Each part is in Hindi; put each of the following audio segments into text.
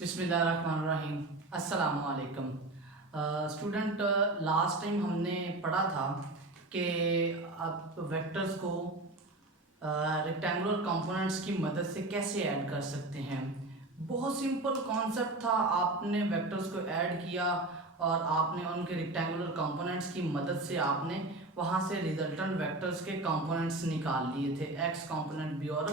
बिस्मिल्लाहिर्रहमानिर्रहीम। अस्सलाम वालेकुम। स्टूडेंट, लास्ट टाइम हमने पढ़ा था कि आप वेक्टर्स को रेक्टेंगुलर कंपोनेंट्स की मदद से कैसे ऐड कर सकते हैं। बहुत सिंपल कॉन्सेप्ट था। आपने वेक्टर्स को ऐड किया और आपने उनके रेक्टेंगुलर कंपोनेंट्स की मदद से आपने वहाँ से रिजल्टेंट वेक्टर्स के कंपोनेंट्स निकाल लिए थे, एक्स कंपोनेंट भी और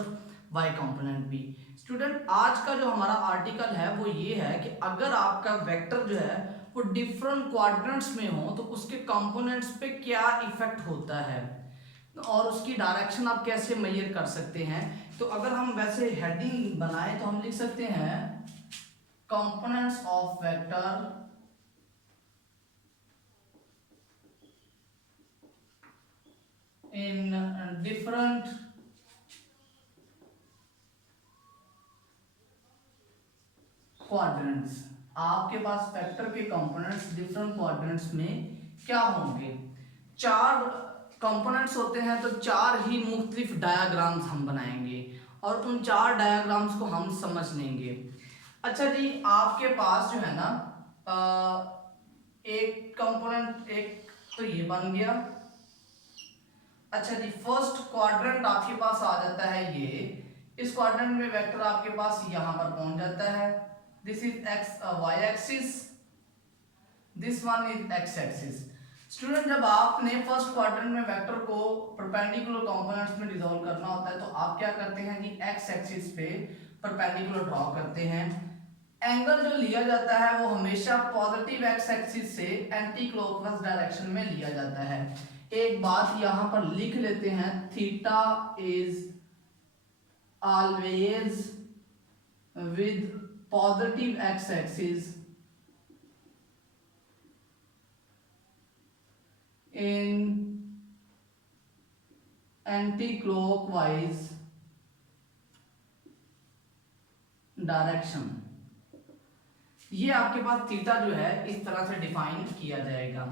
वाई कंपोनेंट भी। स्टूडेंट, आज का जो हमारा आर्टिकल है वो ये है कि अगर आपका वेक्टर जो है वो डिफरेंट क्वाड्रेंट्स में हो तो उसके कंपोनेंट्स पे क्या इफेक्ट होता है और उसकी डायरेक्शन आप कैसे मेजर कर सकते हैं। तो अगर हम वैसे हेडिंग बनाए तो हम लिख सकते हैं components of vector in different quadrants. आपके पास वेक्टर के कंपोनेंट्स डिफरेंट क्वाड्रेंट्स में क्या होंगे। चार कंपोनेंट्स होते हैं तो चार ही मुख्तलिफ डायाग्राम्स हम बनाएंगे और उन चार डायाग्राम्स को हम समझ लेंगे। अच्छा जी, आपके पास जो है ना एक कंपोनेंट, एक तो ये बन गया। अच्छा जी, फर्स्ट क्वाड्रेंट आपके पास आ जाता है ये। इस क्वाड्रेंट में वेक्टर आपके पास यहां पर पहुंच जाता है। This is X Y axis, this one is X axis. Student, जब आपने फर्स्ट क्वाड्रेंट में वेक्टर को परपेंडिकुलर कंपोनेंट्स में डिसॉल्व करना होता है तो आप क्या करते हैं जी, एक्स एक्सिस पे परपेंडिकुलर ड्रॉ करते हैं। एंगल जो लिया जाता है वो हमेशा पॉजिटिव एक्स एक्सिस से एंटी क्लॉकवाइज डायरेक्शन में लिया जाता है। एक बात यहां पर लिख लेते हैं, theta is always with positive X axis in anti-clockwise direction. ये आपके पास थीटा जो है इस तरह से डिफाइन किया जाएगा।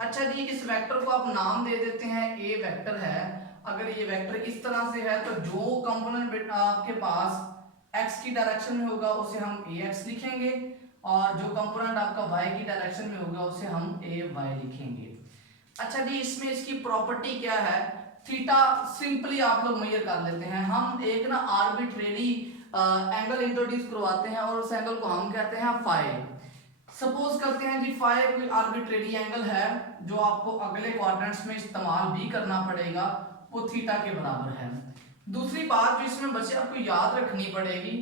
अच्छा जी, इस वेक्टर को आप नाम दे देते हैं ए वेक्टर है। अगर ये वेक्टर इस तरह से है तो जो कंपोनेंट आपके पास एक्स की डायरेक्शन में होगा उसे हम ए एक्स लिखेंगे और जो कंपोनेंट आपका वाई की डायरेक्शन में होगा उसे हम ए वाई लिखेंगे। अच्छा जी, इसमें इसकी प्रॉपर्टी क्या है। थीटा सिंपली आप लोग मेजर कर लेते हैं। हम एक ना आर्बिट्रेरी एंगल इंट्रोड्यूस करवाते हैं और उस एंगल को हम कहते हैं फाई। सपोज करते हैं जी फाई कोई आर्बिट्रेरी एंगल है जो आपको अगले क्वाड्रेंट्स में इस्तेमाल भी करना पड़ेगा, वो थीटा के बराबर है। दूसरी बात जो इसमें बच्चे आपको याद रखनी पड़ेगी,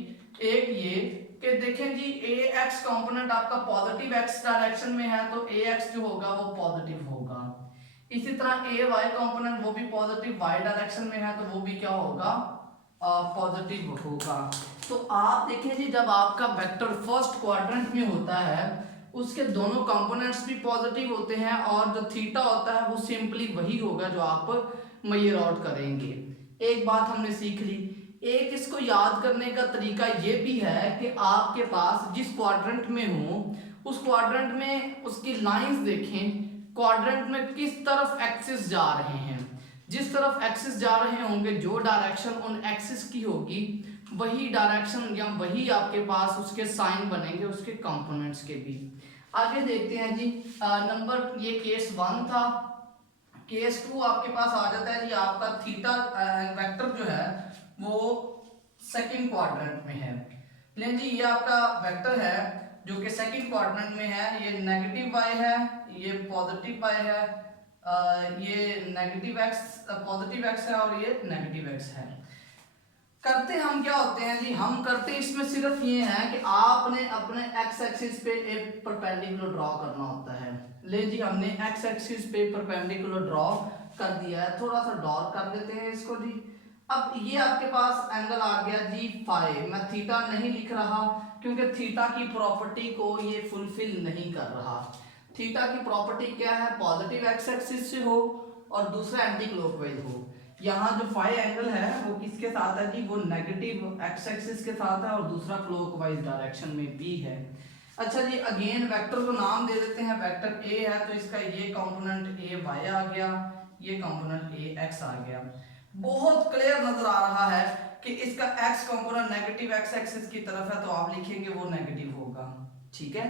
एक ये कि देखें जी ए एक्स कंपोनेंट आपका पॉजिटिव एक्स डायरेक्शन में है तो ए एक्स जो होगा वो पॉजिटिव होगा। इसी तरह ए वाई कंपोनेंट वो भी पॉजिटिव वाई डायरेक्शन में है तो वो भी क्या होगा, पॉजिटिव होगा। तो आप देखें जी, जब आपका वेक्टर फर्स्ट क्वाड्रेंट में होता है उसके दोनों कंपोनेंट्स भी पॉजिटिव होते हैं और जो थीटा होता है वो सिंपली वही होगा जो आप मेजर आउट करेंगे। एक बात हमने सीख ली। एक इसको याद करने का तरीका ये भी है कि आपके पास जिस क्वाड्रेंट में हो उस क्वाड्रेंट में उसकी लाइंस देखें, क्वाड्रेंट में किस तरफ एक्सिस जा रहे हैं। जिस तरफ एक्सिस जा रहे होंगे, जो डायरेक्शन उन एक्सिस की होगी वही डायरेक्शन या वही आपके पास उसके साइन बनेंगे उसके कंपोनेंट्स के भी। आगे देखते हैं जी, नंबर ये केस 1 था। केस 2 आपके पास आ जाता है जी, आपका थीटा वेक्टर जो है वो सेकंड क्वाड्रेंट में है। लेकिन जी ये आपका वेक्टर है जो कि सेकंड क्वाड्रेंट में है। ये नेगेटिव वाई है, ये पॉजिटिव वाई है, ये नेगेटिव एक्स पॉजिटिव एक्स है और ये नेगेटिव एक्स है। करते हम क्या होते हैं जी, हम करते इसमें सिर्फ ये है कि आपने अपने एक्स एक्सिस पे एक परपेंडिकुलर ड्रॉ करना होता है। ले जी, हमने एक्स एक्सिस पे परपेंडिकुलर ड्रॉ कर दिया है। थोड़ा सा डॉट कर देते हैं इसको जी। अब ये आपके पास एंगल आ गया जी फाई। मैं थीटा नहीं लिख रहा क्योंकि थीटा की प्रॉपर्टी को ये फुलफिल नहीं कर रहा। थीटा की प्रॉपर्टी क्या है, पॉजिटिव एक्स एक्सिस से हो और दूसरा एंटी क्लॉकवाइज हो। यहाँ जो फाई एंगल है वो किसके साथ है जी, वो नेगेटिव एक्स एक्सिस के साथ है और दूसरा क्लॉकवाइज डायरेक्शन में भी है। अच्छा जी, अगेन वेक्टर को नाम दे देते हैं। वेक्टर ए है तो इसका ये कंपोनेंट ए वाई आ गया, ये कंपोनेंट ए एक्स आ गया। बहुत क्लियर नजर आ रहा है कि इसका x component negative x axis की तरफ है तो आप लिखेंगे वो नेगेटिव होगा, ठीक है।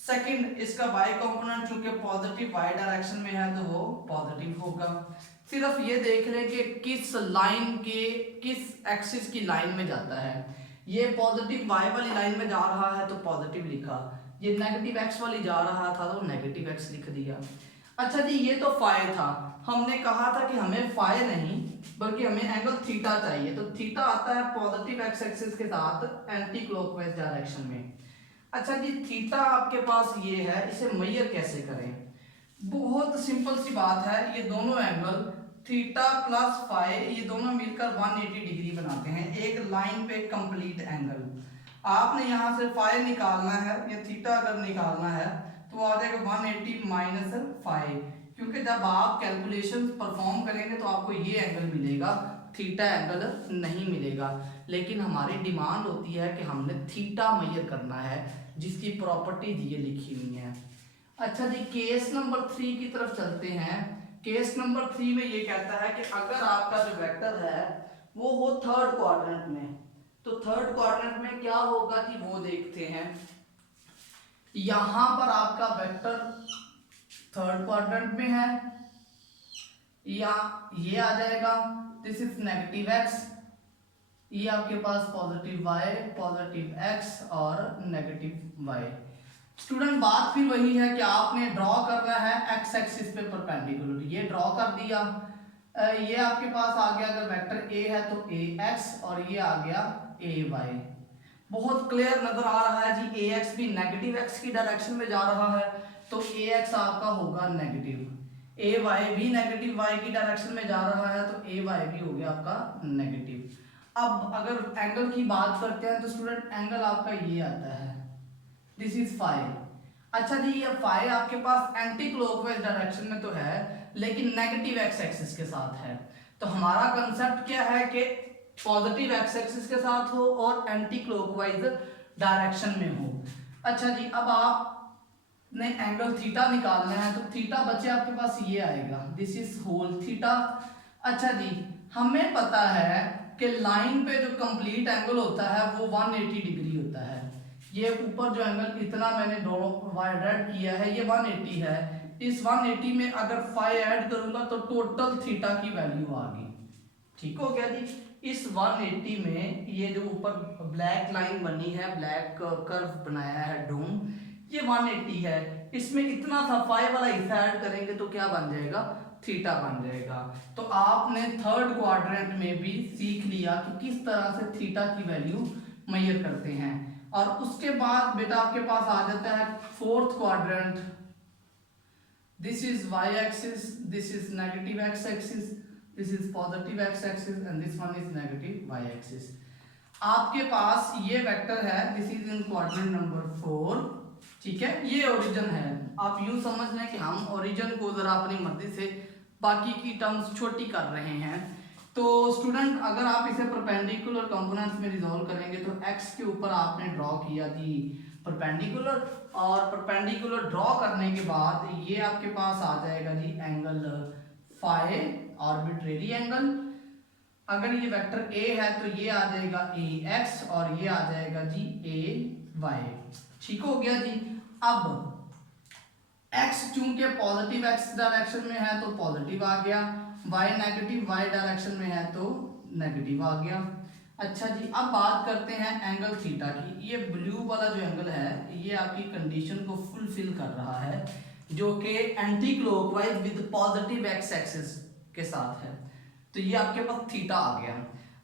सेकंड, इसका y कंपोनेंट चूंकि पॉजिटिव y डायरेक्शन में है तो वो पॉजिटिव होगा। सिर्फ ये देख लें कि किस लाइन के किस एक्सिस की लाइन में जाता है। ये पॉजिटिव y वाली लाइन में जा रहा है तो पॉजिटिव लिखा, ये नेगेटिव x वाली जा रहा था तो नेगेटिव x लिख दिया। अच्छा जी, ये तो फाई था, हमने कहा था कि हमें फाई नहीं बल्कि हमें एंगल थीटा चाहिए, तो थीटा आता है पॉजिटिव x एक्सिस के साथ एंटी क्लॉकवाइज डायरेक्शन में। अच्छा जी, थीटा आपके पास ये है, इसे मेजर कैसे करें? बहुत सिंपल सी बात है, ये दोनों एंगल थीटा प्लस फाई ये दोनों मिलकर 180 डिग्री बनाते हैं एक लाइन पे कंप्लीट एंगल। आपने यहाँ से फाई निकालना है या थीटा अगर निकालना है तो आ जाएगा 180 माइनस फाई, क्योंकि जब आप कैलकुलेशन परफॉर्म करेंगे तो आपको ये एंगल मिलेगा, थीटा एंगल नहीं मिलेगा। लेकिन हमारी डिमांड होती है कि हमने थीटा मेजर करना है जिसकी प्रॉपर्टीज ये लिखी हुई है। अच्छा जी, केस नंबर 3 की तरफ चलते हैं। केस नंबर 3 में ये कहता है कि अगर आपका जो वेक्टर है वो हो थर्ड क्वाड्रेंट में, तो थर्ड क्वाड्रेंट में क्या होगा कि वो देखते हैं। यहां पर आपका वेक्टर थर्ड क्वाड्रेंट में है, या ये आ जाएगा दिस इज नेगेटिव x, ये आपके पास पॉजिटिव y, पॉजिटिव x और नेगेटिव y। स्टूडेंट बात फिर वही है कि आपने ड्रॉ करना है x एक्सिस पे परपेंडिकुलर, ये ड्रॉ कर दिया। ये आपके पास आ गया, अगर वेक्टर a है तो ax और ये आ गया ay। बहुत क्लियर नजर आ रहा है जी, ax भी नेगेटिव x की डायरेक्शन में जा रहा है तो ax आपका होगा नेगेटिव, ay भी नेगेटिव y की डायरेक्शन में जा रहा है तो ay भी हो गया आपका नेगेटिव। अब अगर एंगल की बात करते हैं तो स्टूडेंट एंगल आपका ये आता है, दिस इज फाई। अच्छा जी, ये फाई आपके पास एंटी क्लॉकवाइज डायरेक्शन में तो है लेकिन नेगेटिव x एक्सिस के साथ है, तो हमारा कंसेप्ट क्या है कि पॉजिटिव x एक्सिस के साथ हो और एंटी क्लॉकवाइज डायरेक्शन में हो। अच्छा जी, अब आपने एंगल थीटा निकालना है तो थीटा बचे आपके पास ये आएगा, दिस इज होल थीटा। अच्छा जी, हमें पता है कि लाइन पे जो कंप्लीट एंगल होता है वो 180 डिग्री होता है। ये ऊपर जो एंगल इतना मैंने रेड किया है ये 180 है, इस 180 में अगर फाई ऐड करूंगा तो टोटल थीटा की वैल्यू आ गई, ठीक हो गया जी। इस 180 में ये जो ऊपर ब्लैक लाइन बनी है, ब्लैक कर्व बनाया है डोम, ये 180 है, इसमें इतना था फाई वाला हिस्सा ऐड करेंगे तो क्या बन जाएगा, थीटा बन जाएगा। तो आपने थर्ड क्वाड्रेंट में भी सीख लिया कि किस तरह से थीटा की वैल्यू मेजर करते हैं। और उसके बाद बेटा आपके पास आ जाता है fourth quadrant, this is y axis, this is negative x axis, this is positive x axis and this one is negative y axis. आपके पास ये वेक्टर है, this is in quadrant number 4, ठीक है, ये ओरिजिन है। आप यूं समझ लें कि हम ओरिजिन को जरा अपनी मर्जी से बाकी की टर्म्स छोटी कर रहे हैं। तो स्टूडेंट अगर आप इसे परपेंडिकुलर कंपोनेंट्स में रिजॉल्व करेंगे तो x के ऊपर आपने ड्रॉ किया जी परपेंडिकुलर, और परपेंडिकुलर ड्रॉ करने के बाद ये आपके पास आ जाएगा जी एंगल फाई, आर्बिट्रेरी एंगल। अगर ये वेक्टर a है तो ये आ जाएगा ax और ये आ जाएगा जी ay, ठीक हो गया जी। अब x चूंकि पॉजिटिव x डायरेक्शन में है तो पॉजिटिव आ गया, y नेगेटिव y डायरेक्शन में है तो नेगेटिव आ गया। अच्छा जी, अब बात करते हैं एंगल थीटा की। ये ब्लू वाला जो एंगल है ये आपकी कंडीशन को फुलफिल कर रहा है जो कि anti clockwise with positive x axis के साथ है, तो ये आपके पास थीटा आ गया।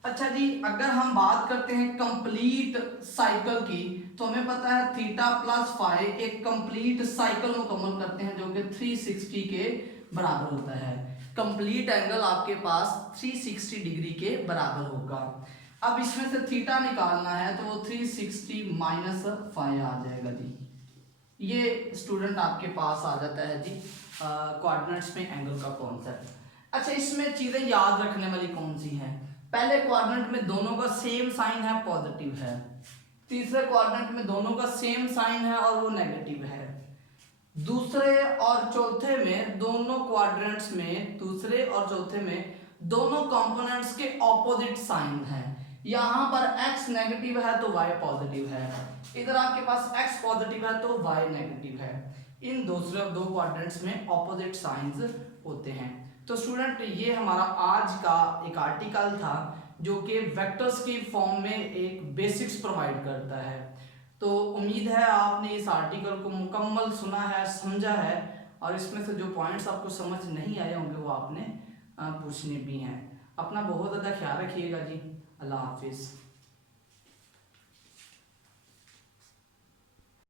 अच्छा जी, अगर हम बात करते हैं कंप्लीट साइकिल की तो हमें पता है थीटा प्लस फाई एक कंप्लीट साइकिल मुकम्मल करते हैं जो कि 360 के बराबर होता है। कंप्लीट एंगल आपके पास 360 डिग्री के बराबर होगा। अब इसमें से थीटा निकालना है तो वो 360 माइनस फाई आ जाएगा जी। ये स्टूडेंट आपके पास आ जाता है जी कोऑर्डिनेट्स में एंगल का कॉन्सेप्ट। अच्छा, इसमें चीजें याद रखने वाली कौन सी हैं? पहले क्वाड्रेंट में दोनों का सेम साइन है, पॉजिटिव है। तीसरे क्वाड्रेंट में दोनों का सेम साइन है और वो नेगेटिव है। दूसरे और चौथे में दोनों क्वाड्रेंट्स में, दूसरे और चौथे में दोनों कंपोनेंट्स के ऑपोजिट साइन हैं। यहाँ पर x नेगेटिव है तो y पॉजिटिव है, इधर आपके पास x पॉजिटिव है तो y नेगेटिव है। इन दूसरे दो क्वाड्रेंट्स में ऑपोजिट साइंस होते हैं। तो स्टूडेंट ये हमारा आज का एक आर्टिकल था जो कि वेक्टर्स की फॉर्म में एक बेसिक्स प्रोवाइड करता है। तो उम्मीद है आपने इस आर्टिकल को मुकम्मल सुना है, समझा है, और इसमें से जो पॉइंट्स आपको समझ नहीं आए होंगे वो आपने पूछने भी हैं। अपना बहुत ज़्यादा ख्याल रखिएगा जी। अल्लाह हाफिज़।